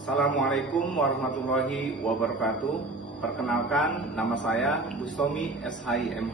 Assalamualaikum warahmatullahi wabarakatuh. Perkenalkan, nama saya Bustomi SHIMH.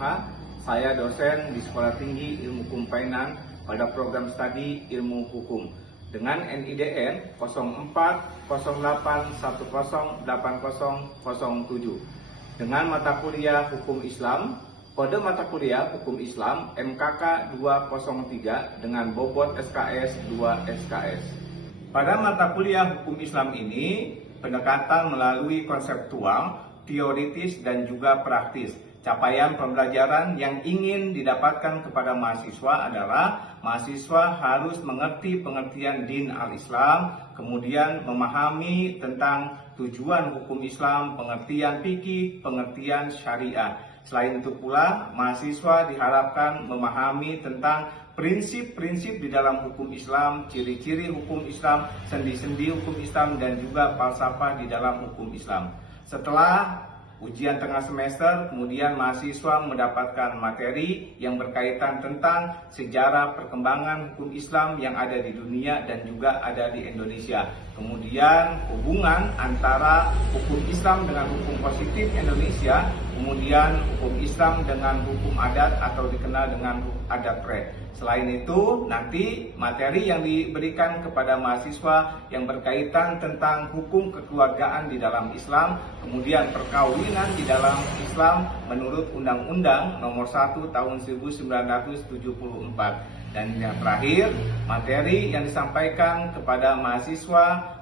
Saya dosen di Sekolah Tinggi Ilmu Hukum Painan pada program studi Ilmu Hukum dengan NIDN 0408108007 dengan mata kuliah Hukum Islam. Kode mata kuliah Hukum Islam MKK 203 dengan bobot SKS 2 SKS. Pada mata kuliah Hukum Islam ini, pendekatan melalui konseptual, teoritis, dan juga praktis. Capaian pembelajaran yang ingin didapatkan kepada mahasiswa adalah mahasiswa harus mengerti pengertian din al-Islam, kemudian memahami tentang tujuan hukum Islam, pengertian fikih, pengertian syariah. Selain itu pula, mahasiswa diharapkan memahami tentang prinsip-prinsip di dalam hukum Islam, ciri-ciri hukum Islam, sendi-sendi hukum Islam, dan juga falsafah di dalam hukum Islam. Setelah ujian tengah semester, kemudian mahasiswa mendapatkan materi yang berkaitan tentang sejarah perkembangan hukum Islam yang ada di dunia dan juga ada di Indonesia. Kemudian hubungan antara hukum Islam dengan hukum positif Indonesia, kemudian hukum Islam dengan hukum adat atau dikenal dengan adat re. Selain itu, nanti materi yang diberikan kepada mahasiswa yang berkaitan tentang hukum kekeluargaan di dalam Islam, kemudian perkawinan di dalam Islam menurut Undang-Undang Nomor 1 Tahun 1974. Dan yang terakhir, materi yang disampaikan kepada mahasiswa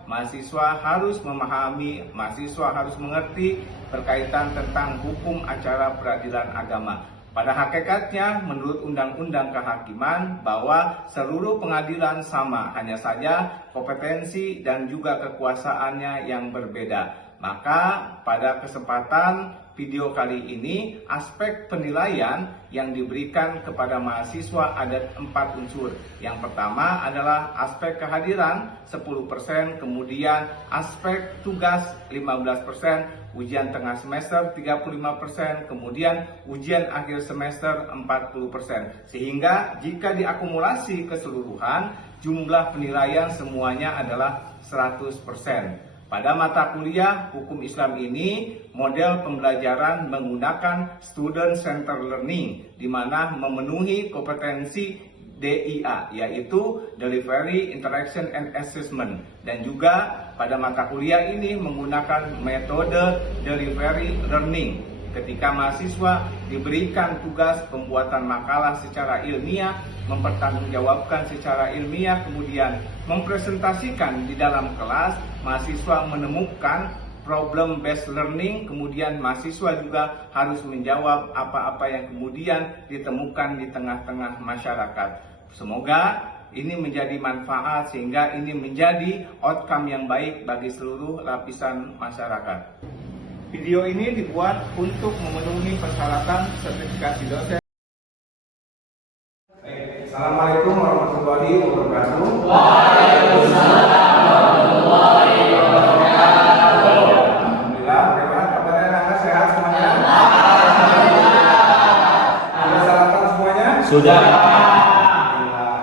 harus memahami, mahasiswa harus mengerti berkaitan tentang hukum acara peradilan agama. Pada hakikatnya, menurut Undang-Undang Kehakiman, bahwa seluruh pengadilan sama, hanya saja kompetensi dan juga kekuasaannya yang berbeda. Maka pada kesempatan video kali ini, aspek penilaian yang diberikan kepada mahasiswa ada 4 unsur. Yang pertama adalah aspek kehadiran 10%, kemudian aspek tugas 15%, ujian tengah semester 35%, kemudian ujian akhir semester 40%. Sehingga jika diakumulasi keseluruhan, jumlah penilaian semuanya adalah 100%. Pada mata kuliah Hukum Islam ini, model pembelajaran menggunakan Student Centered Learning, di mana memenuhi kompetensi DIA, yaitu Delivery, Interaction, and Assessment. Dan juga pada mata kuliah ini menggunakan metode Delivery Learning. Ketika mahasiswa diberikan tugas pembuatan makalah secara ilmiah, mempertanggungjawabkan secara ilmiah, kemudian mempresentasikan di dalam kelas, mahasiswa menemukan problem based learning, kemudian mahasiswa juga harus menjawab apa-apa yang kemudian ditemukan di tengah-tengah masyarakat. Semoga ini menjadi manfaat sehingga ini menjadi outcome yang baik bagi seluruh lapisan masyarakat. Video ini dibuat untuk memenuhi persyaratan sertifikasi dosen. Baik, Assalamualaikum warahmatullahi wabarakatuh. Waalaikumsalam warahmatullahi wabarakatuh. Alhamdulillah, bagaimana kabarnya anak sehat semuanya? Sudah sarapan semuanya? Sudah.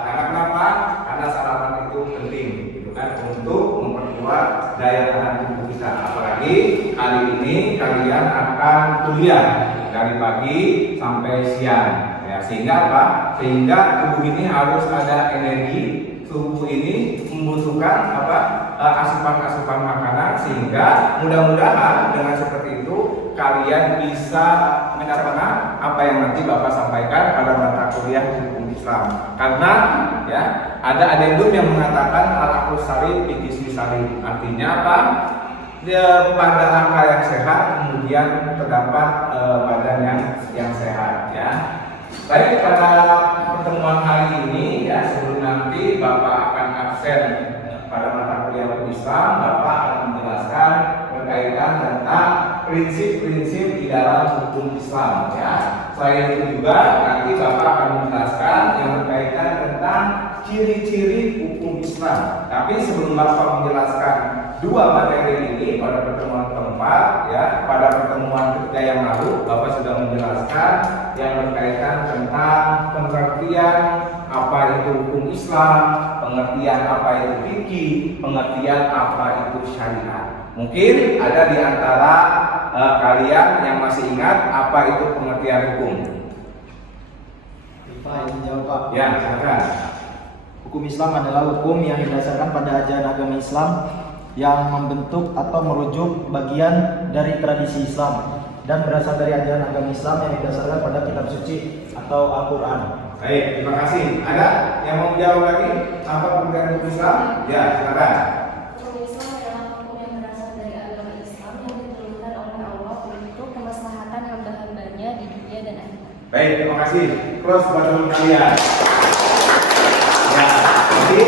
Karena kenapa? Karena sarapan itu penting, gitu kan, untuk memperkuat daya tahan tubuh kita. Apalagi hari ini kalian akan kuliah dari pagi sampai siang, ya, sehingga apa? Sehingga tubuh ini harus ada energi, tubuh ini membutuhkan apa? Asupan-asupan makanan, sehingga mudah-mudahan dengan seperti itu kalian bisa mencapai apa yang nanti Bapak sampaikan pada mata kuliah Hukum Islam. Karena ya ada adendum yang mengatakan al-aqlus salim fi jismi salim. Artinya apa? Pada angka yang sehat kemudian terdapat badan yang sehat, ya. Baik, pada pertemuan hari ini, ya, sebelum nanti Bapak akan absen pada mata kuliah Hukum Islam, Bapak akan menjelaskan berkaitan tentang prinsip-prinsip di dalam hukum Islam, ya. Selain itu juga nanti Bapak akan menjelaskan yang berkaitan tentang ciri-ciri hukum Islam. Tapi sebelum Bapak menjelaskan dua materi ini pada pertemuan keempat, ya, pada pertemuan ketiga yang lalu Bapak sudah menjelaskan yang berkaitan tentang pengertian apa itu hukum Islam, pengertian apa itu fikih, pengertian apa itu syariat. Mungkin ada di antara kalian yang masih ingat apa itu pengertian hukum. Pak, izin jawab Pak. Ya, silakan. Hukum Islam adalah hukum yang didasarkan pada ajaran agama Islam yang membentuk atau merujuk bagian dari tradisi Islam dan berasal dari ajaran agama Islam yang didasarkan pada kitab suci atau Al-Quran. Baik, terima kasih. Ada yang mau jawab lagi? Apa pengertian hukum Islam? Ya, silakan. Hukum Islam adalah hukum yang berasal dari agama Islam yang diturunkan oleh Allah untuk kemaslahatan hamba-hambanya di dunia dan akhirat. Baik, terima kasih. Terus buat teman kalian. Ya, jadi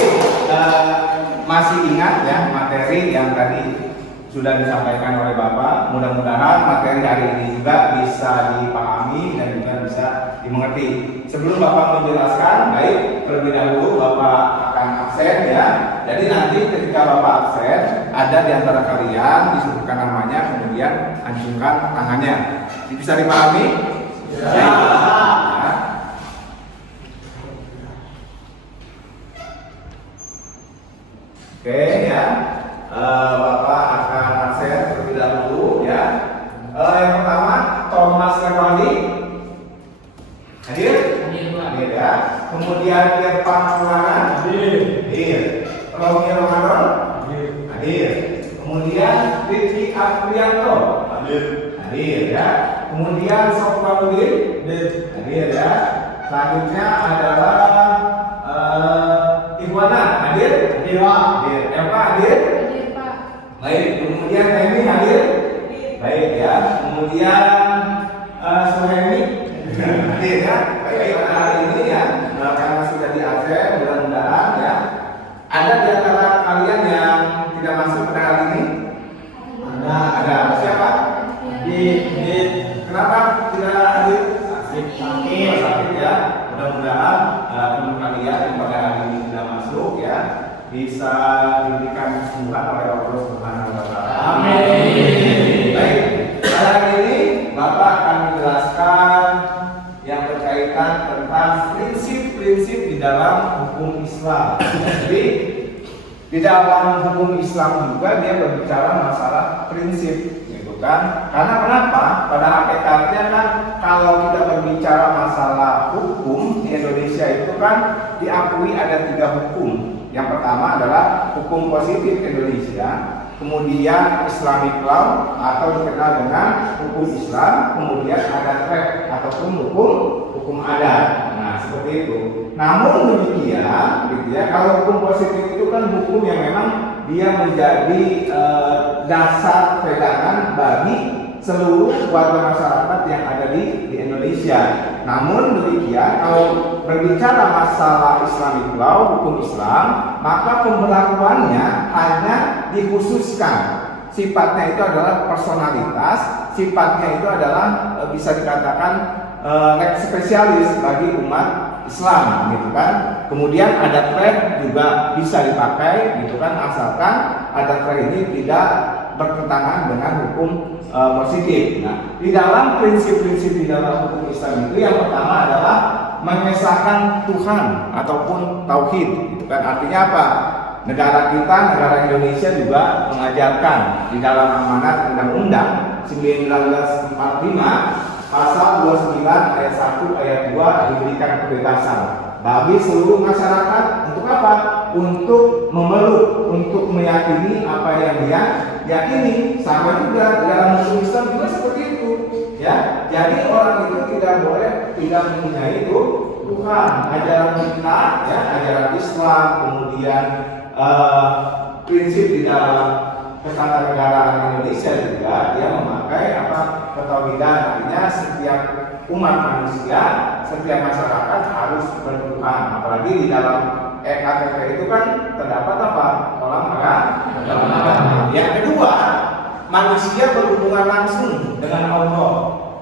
masih ingat ya materi yang tadi sudah disampaikan oleh Bapak. Mudah-mudahan materi hari ini juga bisa dipahami dan juga bisa dimengerti. Sebelum Bapak menjelaskan, baik terlebih dahulu Bapak akan absen ya. Jadi nanti ketika Bapak absen, ada di antara kalian disebutkan namanya, kemudian acungkan tangannya. Bisa dipahami? Ya. Oke ya, Bapak akan absen terlebih dahulu ya. Yang pertama Thomas Levandi hadir? Hadir ya. Kemudian Irfan Maulana hadir. Romi Ramadan hadir. Kemudian Rizky Afrianto hadir ya. Kemudian Sofwanudin hadir ya. Selanjutnya adalah Ibuana hadir? Hadir. Eva hadir? Hadir Pak. Baik. Kemudian Emi hadir? Baik ya. Kemudian Suhemi hadir ya. Baik, pada hari ini ya, karena sudah di absen, mudah-mudahan ya. Ada di antara kalian yang tidak masuk pada hari ini? Ada. Siapa? Kenapa tidak hadir? Sakit ya. Mudah-mudahan teman kalian yang pada hari ini sudah masuk ya bisa diberikan kesembuhan oleh Allah Subhanahu wa taala. Amin. Baik. Pada hari ini Bapak akan menjelaskan yang berkaitan tentang prinsip-prinsip di dalam hukum Islam. Jadi di dalam hukum Islam juga dia berbicara masalah prinsip, gitu kan? Karena kenapa? Pada hakikatnya kan kalau kita berbicara masalah hukum di Indonesia itu kan diakui ada 3 hukum. Yang pertama adalah hukum positif Indonesia, kemudian Islamic law atau dikenal dengan hukum Islam, kemudian ada tract ataupun hukum adat. Nah, seperti itu. Namun demikian, gitu ya, kalau hukum positif itu kan hukum yang memang dia menjadi dasar pegangan bagi seluruh warga masyarakat yang ada di Indonesia. Namun demikian, kalau berbicara masalah Islamic law, hukum Islam, maka pemberlakuannya hanya dikhususkan. Sifatnya itu adalah personalitas, sifatnya itu adalah bisa dikatakan lex spesialis bagi umat Islam, gitu kan. Kemudian ada tract juga bisa dipakai, gitu kan, asalkan ada tract ini tidak bertentangan dengan hukum positif. Nah, di dalam prinsip-prinsip di dalam hukum Islam itu yang pertama adalah mengesahkan Tuhan ataupun tauhid, gitu kan. Artinya apa? Negara kita, negara Indonesia juga mengajarkan di dalam amanat Undang-Undang 1945 pasal 29 ayat 1 ayat 2 diberikan kebebasan bagi seluruh masyarakat untuk apa? Untuk memeluk, untuk meyakini apa yang dia yakini. Sama juga dalam hukum Islam juga seperti itu, ya. Jadi orang itu tidak boleh tidak mempunyai itu Tuhan. Ajaran kita, ya, ajaran Islam, kemudian prinsip di dalam ketatanegaraan Indonesia juga dia memakai apa? Ketauhidan. Artinya setiap umat manusia, setiap masyarakat harus bertuhan. Apalagi di dalam KTP itu kan terdapat apa? Kolam agama. Yang kedua, manusia berhubungan langsung dengan Allah.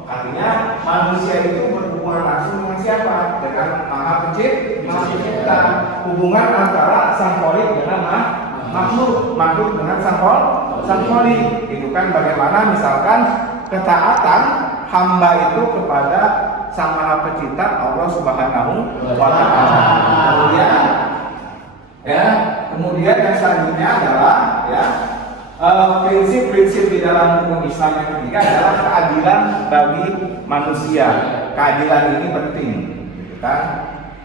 Artinya manusia itu berhubungan langsung dengan siapa? Dengan Maha Pencipta. Hubungan antara sang Kholik dengan makhluk dengan sang Kholik. Itu kan bagaimana misalkan ketaatan hamba itu kepada Sang Maha Pencipta Allah Subhanahu wa taala. Kemudian Ya, kemudian yang selanjutnya adalah ya prinsip-prinsip di dalam hukum Islam yang ketiga adalah keadilan bagi manusia. Keadilan ini penting, gitu kan?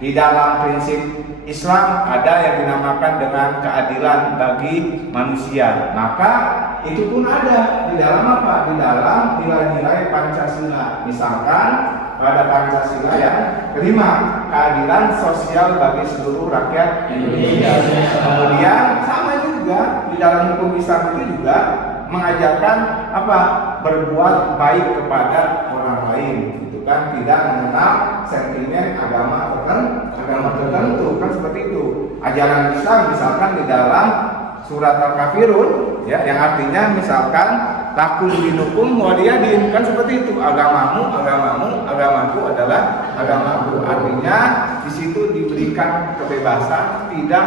Di dalam prinsip Islam ada yang dinamakan dengan keadilan bagi manusia. Maka itu pun ada di dalam apa? Di dalam nilai-nilai Pancasila. Misalkan pada Pancasila yang kelima, keadilan sosial bagi seluruh rakyat Indonesia. Kemudian sama juga di dalam hukum Islam itu juga mengajarkan apa? Berbuat baik kepada orang lain, gitu kan? Tidak mengenal sentimen agama tertentu, kan seperti itu. Ajaran Islam misalkan di dalam surat Al-Kafirun, ya, yang artinya misalkan lakum dinukum waliyadin, kan seperti itu. Agamaku adalah agamaku. Artinya di situ diberikan kebebasan, tidak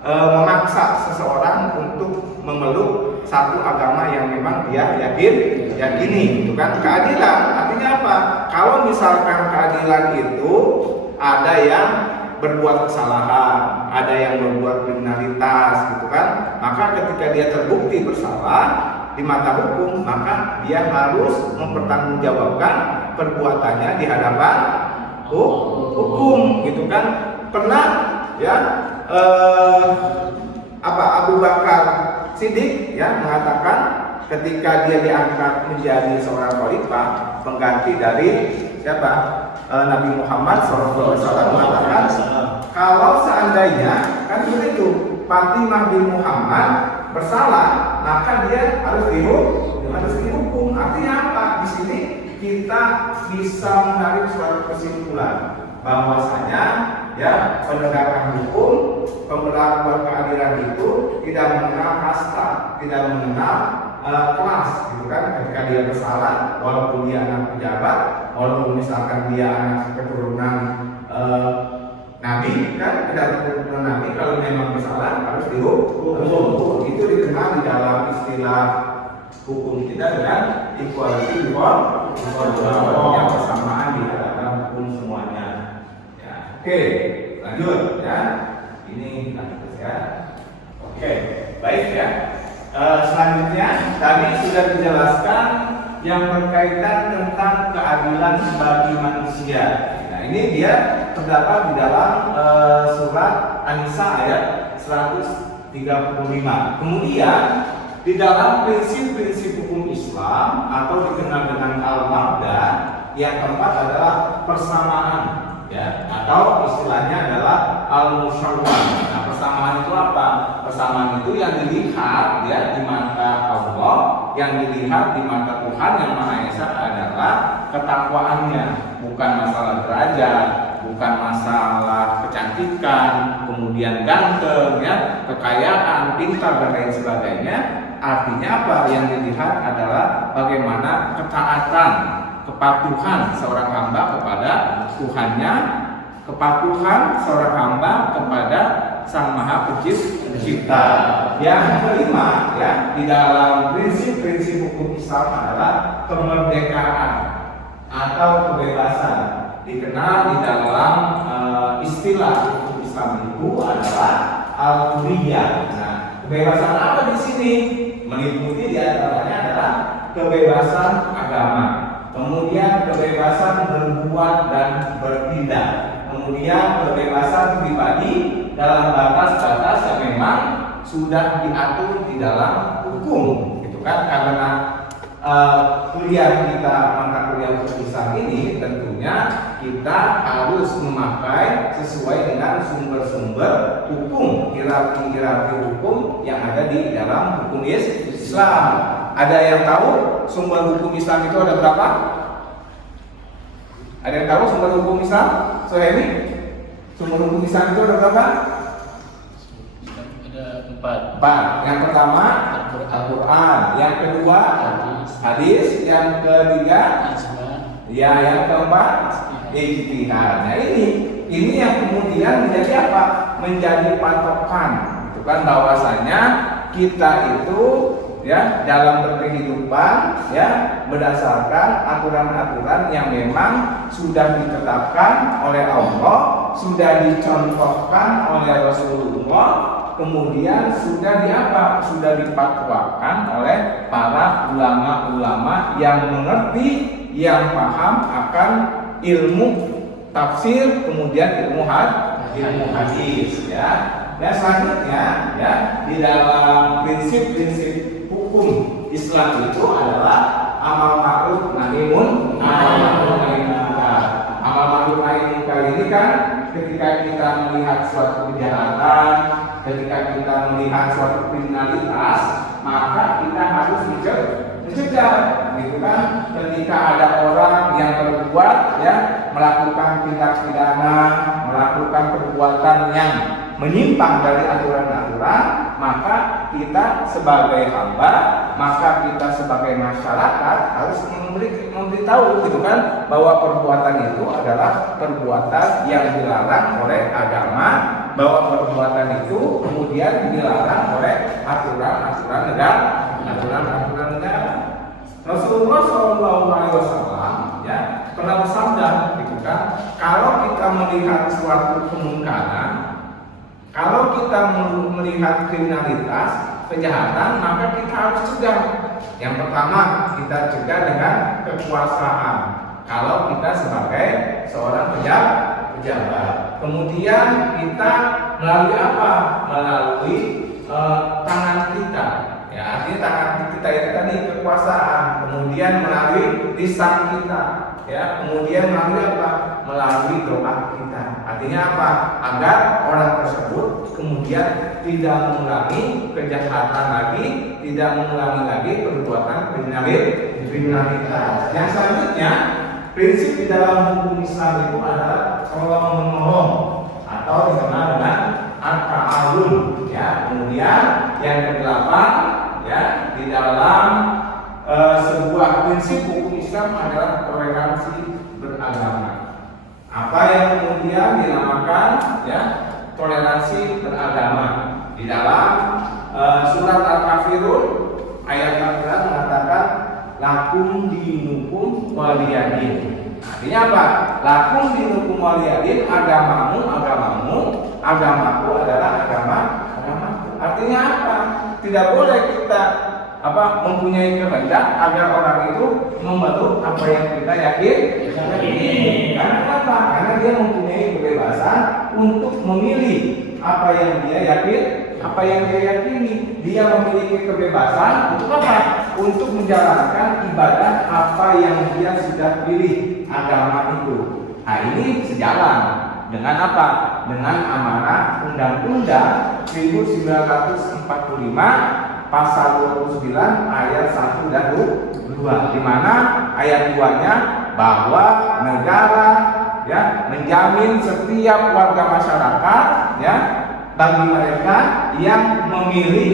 memaksa seseorang untuk memeluk satu agama yang memang dia yakini, itu kan. Keadilan artinya apa? Kalau misalkan keadilan itu ada yang berbuat kesalahan, ada yang berbuat kriminalitas, gitu kan, maka ketika dia terbukti bersalah di mata hukum, maka dia harus mempertanggungjawabkan perbuatannya di hadapan hukum, gitu kan. Pernah ya Abu Bakar Siddiq ya mengatakan ketika dia diangkat menjadi seorang khalifah pengganti dari siapa? Nabi Muhammad SAW mengatakan kalau seandainya kan begitu Fatimah bin Muhammad bersalah maka dia harus dihukum. Artinya apa? Di sini kita bisa menarik suatu kesimpulan bahwasanya ya penegakan hukum, pemberlakuan keadilan itu tidak mengenal kasta, tidak mengenal kelas, gitu kan. Ketika dia bersalah, walaupun dia anak pejabat, walaupun misalkan dia anak keturunan Nabi, kan tidak keturunan Nabi, kalau memang bersalah harus dihukum. Itu dikenal di dalam istilah hukum kita dengan equality before law, persamaan di hadapan hukum semuanya. Ya. Oke, lanjut ya. Ini lanjut ya. Oke, baik ya. Selanjutnya tadi sudah dijelaskan yang berkaitan tentang keadilan bagi manusia. Nah, ini dia terdapat di dalam surat An-Nisa ayat 135. Kemudian di dalam prinsip-prinsip hukum Islam atau dikenal dengan Al-Ma'dah, yang keempat adalah persamaan, ya, atau istilahnya adalah al-musyawwah. Nah, persamaan itu apa? Persamaan itu yang dilihat ya di mata Allah, yang dilihat di mata Tuhan yang Maha Esa adalah ketakwaannya, bukan masalah derajat, bukan masalah kecantikan, kemudian ganteng, ya, kekayaan, pintar dan lain sebagainya. Artinya apa? Yang dilihat adalah bagaimana ketaatan, kepatuhan seorang hamba kepada Tuhannya, kepatuhan seorang hamba kepada Sang Maha Pencipta. Yang kelima, ya, di dalam prinsip-prinsip hukum Islam adalah kemerdekaan atau kebebasan. Dikenal di dalam istilah hukum Islam itu adalah al-hurriyah. Nah, kebebasan apa di sini? Meliputi di antaranya adalah kebebasan agama, kemudian kebebasan berbuat dan bertindak, kemudian kebebasan pribadi dalam batas-batas yang memang sudah diatur di dalam hukum, gitu kan. Karena kuliah kita, mata kuliah hukum Islam ini tentunya kita harus memakai sesuai dengan sumber-sumber hukum, hierarki hukum yang ada di dalam hukum Islam. Ada yang tahu sumber hukum Islam itu ada berapa? Ada yang tahu sumber hukum Islam? Soalnya sumber hukum Islam itu ada berapa? Ada empat. Yang pertama Al-Quran, yang kedua hadis, yang ketiga ya, yang keempat ijtihad. Nah, ini yang kemudian menjadi apa? Menjadi patokan, gitu kan, bahwasanya kita itu ya dalam berkehidupan ya berdasarkan aturan-aturan yang memang sudah ditetapkan oleh Allah sudah dicontohkan oleh Rasulullah, kemudian sudah sudah dipatwakan oleh para ulama-ulama yang mengerti, yang paham akan ilmu tafsir, kemudian ilmu hadis ya. Dan selanjutnya ya, di dalam prinsip-prinsip hukum Islam itu adalah amal ma'ruf nahi munkar. Amal ma'ruf nahi munkar ini kan ketika kita melihat suatu kejahatan, ketika kita melihat suatu kriminalitas, maka kita harus mencegah, gitu kan? Ketika ada orang yang berbuat ya, melakukan tindak pidana, melakukan perbuatan yang menyimpang dari aturan-aturan, maka kita sebagai hamba, maka kita sebagai masyarakat harus memberitahu, gitu kan, bahwa perbuatan itu adalah perbuatan yang dilarang oleh agama, bahwa perbuatan itu kemudian dilarang oleh aturan-aturan negara. Rasulullah SAW ya pernah bersabda, gitu kan, kalau kita melihat suatu kemungkaran, kalau kita melihat kriminalitas, kejahatan, maka kita harus cegah. Yang pertama, kita cegah dengan kekuasaan. Kalau kita sebagai seorang pejabat. Kemudian kita melalui apa? Melalui tangan kita. Ya, artinya tangan kita itu tadi kekuasaan. Kemudian melalui lisan kita. Ya, kemudian melalui apa? Melalui doa kita. Artinya apa? Agar orang tersebut kemudian tidak mengulangi kejahatan lagi, tidak mengulangi lagi perbuatan kriminalitas. Yang selanjutnya, prinsip di dalam hukum Islam itu adalah tolong menolong atau dikenal dengan at-ta'awun. Ya, kemudian yang kedelapan, ya, di dalam sebuah prinsip hukum Islam adalah toleransi beragama. Apa yang kemudian dinamakan ya toleransi beragama. Di dalam surat Al-Kafirun ayat 14 mengatakan lakum dinukum waliyadin. Artinya apa? Lakum dinukum waliyadin, agamamu, agamaku adalah agamaku. Artinya apa? Tidak boleh kita mempunyai kehendak agar orang itu memeluk apa yang kita yakini. Karena apa? Karena dia mempunyai kebebasan untuk memilih apa yang dia yakini. Dia memiliki kebebasan untuk apa? Untuk menjalankan ibadah apa yang dia sudah pilih agama itu. Nah, ini sejalan dengan apa? Dengan amanah Undang-Undang 1945 pasal 29 ayat 1 dan 2, di mana ayat 2-nya bahwa negara ya menjamin setiap warga masyarakat ya bagi mereka yang memilih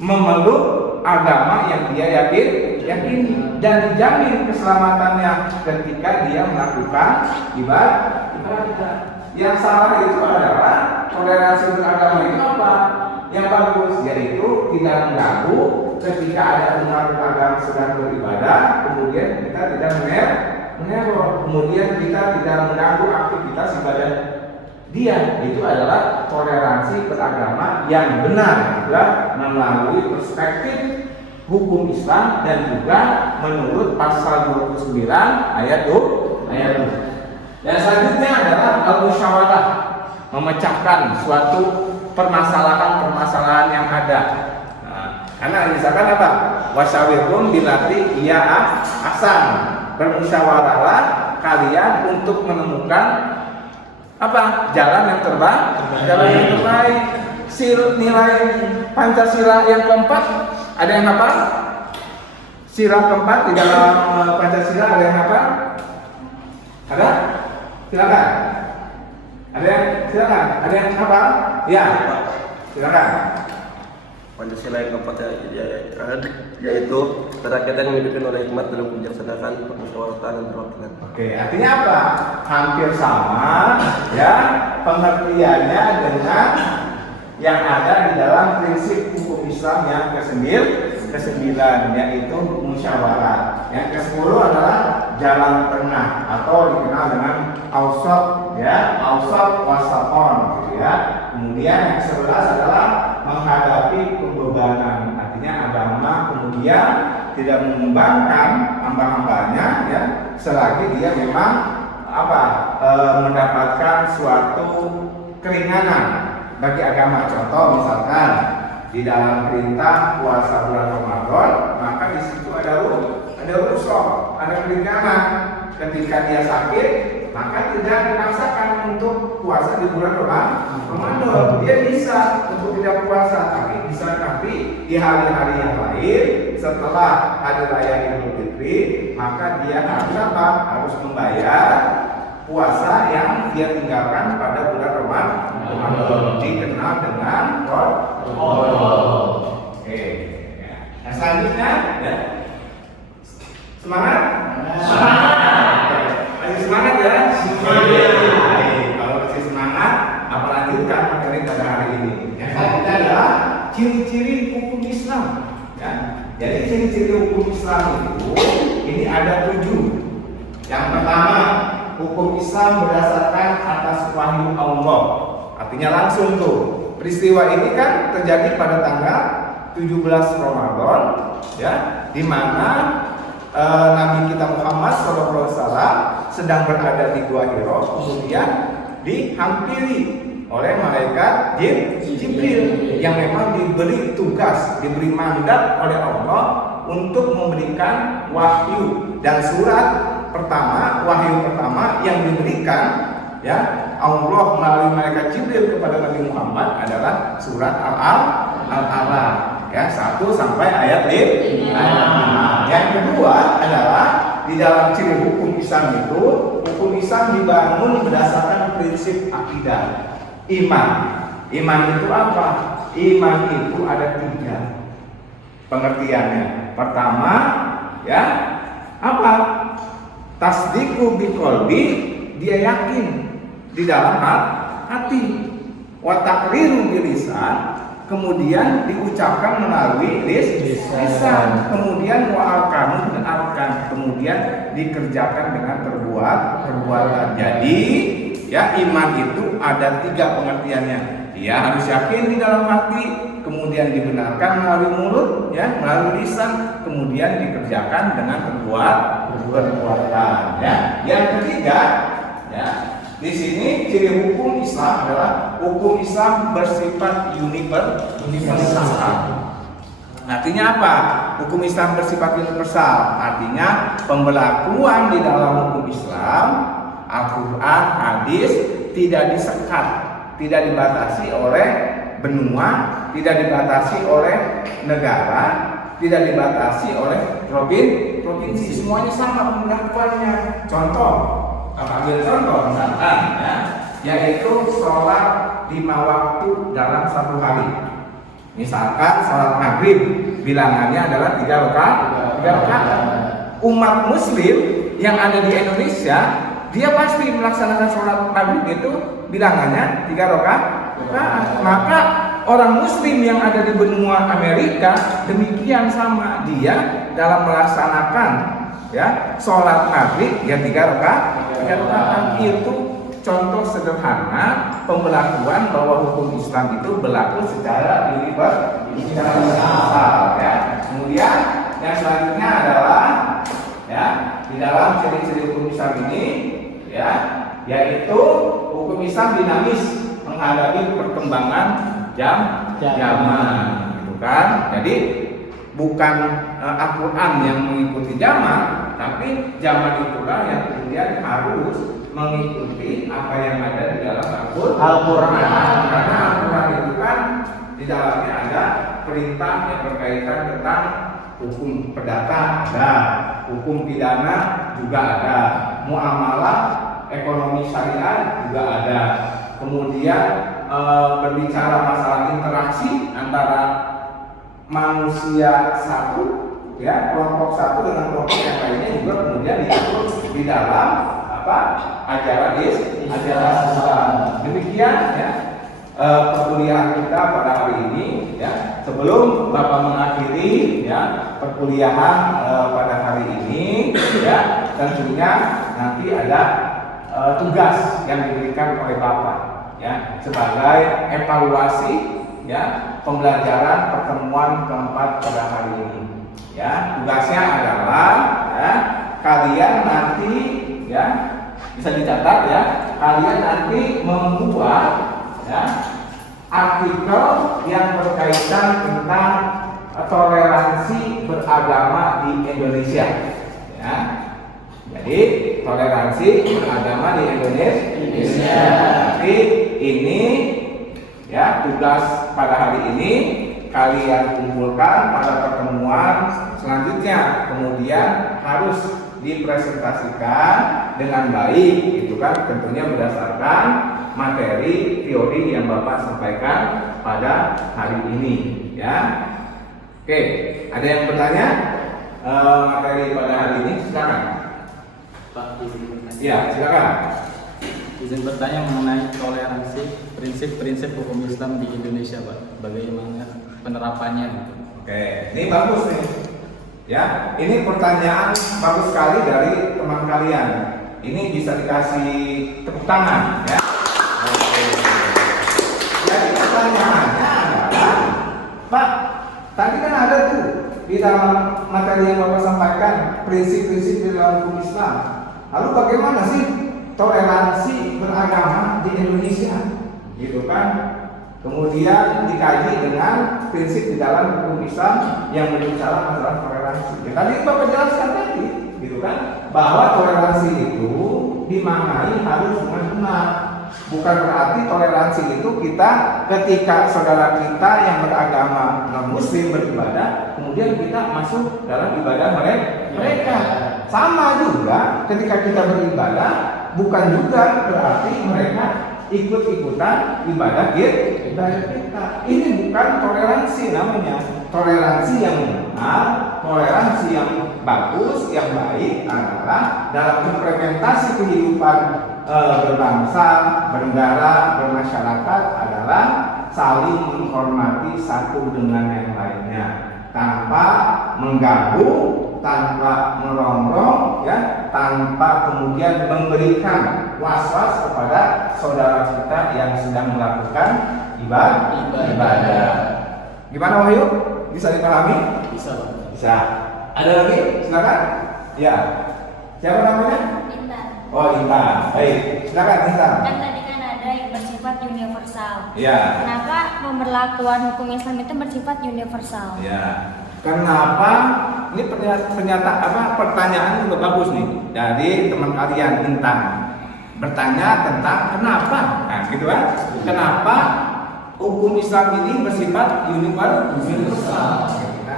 memeluk agama yang dia yakini dan dijamin keselamatannya ketika dia melakukan ibadah. Yang salah itu adalah toleransi beragama itu apa? Yang bagus yaitu tidak mengganggu ketika ada umat beragama sedang beribadah, kemudian kita tidak meneror, kemudian kita tidak mengganggu aktivitas ibadah dia. Itu adalah toleransi beragama yang benar, ya, melalui perspektif hukum Islam dan juga menurut pasal 29 ayat 2. Dan selanjutnya adalah al-musyawarah, memecahkan suatu permasalahan yang ada. Nah, karena misalkan apa? Wasyawirhum billati hiya ahsan. Bermusyawarahlah kalian untuk menemukan apa? Jalan yang terbaik. Nilai Pancasila yang keempat ada yang apa? Sila keempat di dalam Pancasila ada yang apa? Ada? Silakan. Ada yang apa? Ya, silakan. Pancasila yang keempat yaitu kerakyatan yang dipimpin oleh hikmat dalam kebijaksanaan permusyawaratan dan perwakilan. Oke, artinya apa? Hampir sama ya pengertiannya dengan yang ada di dalam prinsip hukum Islam yang ke-9 yaitu musyawarah. Yang ke-10 adalah jalan tengah atau dikenal dengan awsat ya, ausat wasakon, gitu ya. Kemudian yang ke-11 adalah menghadapi pembebanan, artinya agama kemudian tidak membebankan hamba-hambanya, ya, selagi dia memang mendapatkan suatu keringanan bagi agama. Contoh misalkan di dalam perintah puasa bulan Ramadan, maka di situ ada rukhsah, ada keringanan. Ketika dia sakit, maka tidak dipaksakan untuk puasa di bulan Ramadan. Dia bisa untuk tidak puasa, tapi bisa nanti di hari-hari yang lain setelah hari raya Idul Fitri, maka dia harus membayar puasa yang dia tinggalkan pada bulan Ramadan, dikenal dengan Ramadan. Oke. Nah, selanjutnya, ya. Semangat? Masih semangat ya? Kalau masih semangat, apa lanjutkan materi pada hari ini? Yang selanjutnya adalah ciri-ciri hukum Islam. Ya. Jadi ciri-ciri hukum Islam itu ini ada 7. Yang pertama, hukum Islam berdasarkan atas wahyu Allah. Artinya langsung tuh. Peristiwa ini kan terjadi pada tanggal 17 Ramadan, ya, di mana Nabi kita Muhammad SAW sedang berada di Gua Hiro, kemudian dihampiri oleh malaikat Jibril yang memang diberi tugas, diberi mandat oleh Allah untuk memberikan wahyu. Dan surat pertama, wahyu pertama yang diberikan, ya, Allah melalui malaikat Jibril kepada Nabi Muhammad adalah surat Al-Alaq, ya, 1 sampai ayat 5. Yang kedua adalah di dalam ciri hukum Islam itu, hukum Islam dibangun berdasarkan prinsip akidah. Iman itu apa? Iman itu ada 3 pengertiannya. Pertama, ya, apa? Tasdiqu biqalbi, dia yakin di dalam hati. Wa taqriru bilisan, kemudian diucapkan melalui lisan. Kemudian wa arkanu dan arkan, kemudian dikerjakan dengan perbuatan. Jadi, ya, iman itu ada 3 pengertiannya. Dia harus yakin di dalam hati, kemudian dibenarkan melalui mulut, ya, melalui lisan, kemudian dikerjakan dengan perbuatan. Ya. Yang ketiga, ya, di sini ciri hukum Islam adalah hukum Islam bersifat universal. Artinya apa? Hukum Islam bersifat universal. Artinya pembelakuan di dalam hukum Islam, Al-Quran, hadis tidak disekat, tidak dibatasi oleh benua, tidak dibatasi oleh negara, tidak dibatasi oleh provinsi. Semuanya sama pembelakuannya. Contoh, ambil contoh misalkan, ya, yaitu sholat 5 waktu dalam 1 hari. Misalkan sholat maghrib bilangannya adalah 3 rakaat. Umat Muslim yang ada di Indonesia, dia pasti melaksanakan sholat maghrib itu bilangannya 3 rakaat. Maka orang Muslim yang ada di benua Amerika demikian sama, dia dalam melaksanakan, ya, sholat maghrib ya 3 rakaat. Itu contoh sederhana pembelakuan bahwa hukum Islam itu berlaku secara universal, ya. Kemudian yang selanjutnya adalah, ya, di dalam ciri-ciri hukum Islam ini, ya, yaitu hukum Islam dinamis menghadapi perkembangan zaman, gitu kan. Jadi bukan Al-Quran yang mengikuti zaman, tapi zaman itulah yang kemudian harus mengikuti apa yang ada di dalam Al-Quran. Karena Al-Quran itu kan di dalamnya ada perintah yang berkaitan tentang hukum perdata, ada hukum pidana juga ada, muamalah ekonomi syariah juga ada. Kemudian berbicara masalah interaksi antara manusia satu, ya, kelompok satu dengan kelompok yang lainnya juga kemudian diatur di dalam ajaran Islam. Demikian, ya, perkuliahan kita pada hari ini, ya. Sebelum Bapak mengakhiri, ya, perkuliahan pada hari ini, ya, tentunya nanti ada tugas yang diberikan oleh Bapak ya sebagai evaluasi ya pembelajaran pertemuan keempat pada hari ini. Ya, tugasnya adalah ya kalian nanti ya bisa dicatat ya, kalian nanti membuat ya artikel yang berkaitan tentang toleransi beragama di Indonesia ya. Jadi toleransi beragama di Indonesia. Jadi ini ya tugas pada hari ini kalian kumpulkan pada pertemuan selanjutnya, kemudian harus dipresentasikan dengan baik, itu kan tentunya berdasarkan materi teori yang Bapak sampaikan pada hari ini ya. Oke, ada yang bertanya materi pada hari ini? Silakan. Pak, izin bertanya. Ya, silakan. Izin bertanya mengenai toleransi prinsip-prinsip hukum Islam di Indonesia, Pak. Bagaimana penerapannya? Gitu. Oke, ini bagus nih. Ya, ini pertanyaan bagus sekali dari teman kalian. Ini bisa dikasih tepuk tangan, ya. Oke. Jadi pertanyaannya adalah, Pak, tadi kan ada tuh di dalam materi yang Bapak sampaikan prinsip-prinsip di dalam hukum Islam. Lalu bagaimana sih toleransi beragama di Indonesia, gitu kan? Kemudian dikaji dengan prinsip di dalam hukum Islam yang berbicara masalah toleransi. Ya, tadi Bapak jelaskan tadi, gitu kan, bahwa toleransi itu dimaknai harus dengan benar. Bukan berarti toleransi itu kita ketika saudara kita yang beragama non-muslim beribadah, kemudian kita masuk dalam ibadah mereka. Sama juga ketika kita beribadah, bukan juga berarti mereka ikut-ikutan ibadah kita. Ini bukan toleransi namanya. Toleransi yang benar, toleransi yang bagus, yang baik adalah dalam implementasi kehidupan berbangsa, bernegara, bermasyarakat adalah saling menghormati satu dengan yang lainnya, tanpa mengganggu, tanpa merongrong, ya, tanpa kemudian memberikan was-was kepada saudara kita yang sedang melakukan ibadah. Gimana Wahyu? Bisa dipahami? Bisa, Pak. Bisa. Ada lagi? Silakan. Ya. Siapa namanya? Intan. Oh, Intan. Baik. Silakan Intan. Kan tadi kan ada yang bersifat universal. Ya. Kenapa pemberlakuan hukum Islam itu bersifat universal? Ya. Kenapa? Ini pertanyaan juga bagus nih. Jadi teman kalian Intan bertanya tentang kenapa? Nah, gitu kan? Kenapa hukum Islam ini bersifat universal?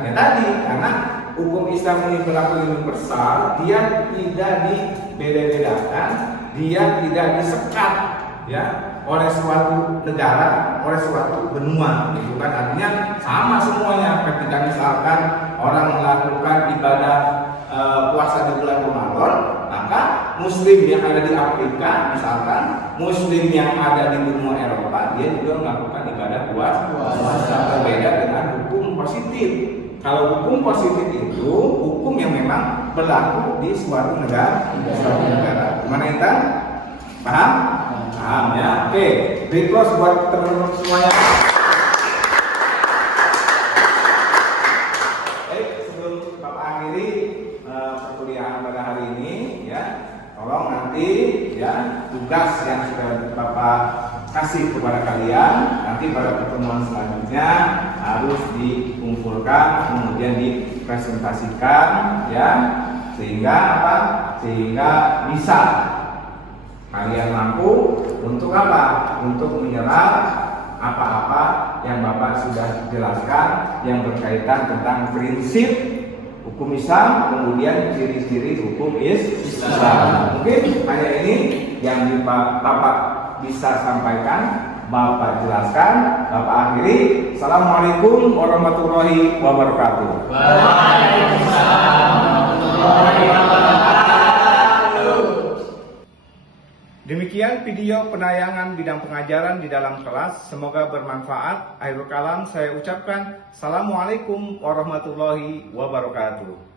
Ya tadi, karena hukum Islam ini berlaku universal, dia tidak dibeda-bedakan, dia tidak disekat, ya, oleh suatu negara, oleh suatu benua, itu kan artinya sama semuanya. Ketika misalkan orang melakukan ibadah puasa di bulan Ramadan, maka Muslim yang ada di Afrika, misalkan Muslim yang ada di benua Eropa, dia juga melakukan ibadah puasa. Berbeda dengan hukum positif. Kalau hukum positif itu hukum yang memang berlaku di suatu negara. Gimana Intan? Paham? Paham ya. Oke, request buat teman-teman semuanya. Baik, sebelum Bapak akhiri perkuliahan pada hari ini, ya, tolong nanti ya tugas yang sudah Bapak kasih kepada kalian nanti pada pertemuan selanjutnya harus dikumpulkan kemudian dipresentasikan ya, sehingga apa? Sehingga bisa kalian mampu untuk apa? Untuk menyerap apa-apa yang Bapak sudah jelaskan yang berkaitan tentang prinsip hukum Islam, kemudian ciri-ciri hukum Islam. Mungkin hanya ini yang Bapak bisa sampaikan, Bapak jelaskan, Bapak akhiri. Assalamualaikum warahmatullahi wabarakatuh. Waalaikumsalam warahmatullahi wabarakatuh. Demikian video penayangan bidang pengajaran di dalam kelas. Semoga bermanfaat. Akhirul kalam saya ucapkan Assalamualaikum warahmatullahi wabarakatuh.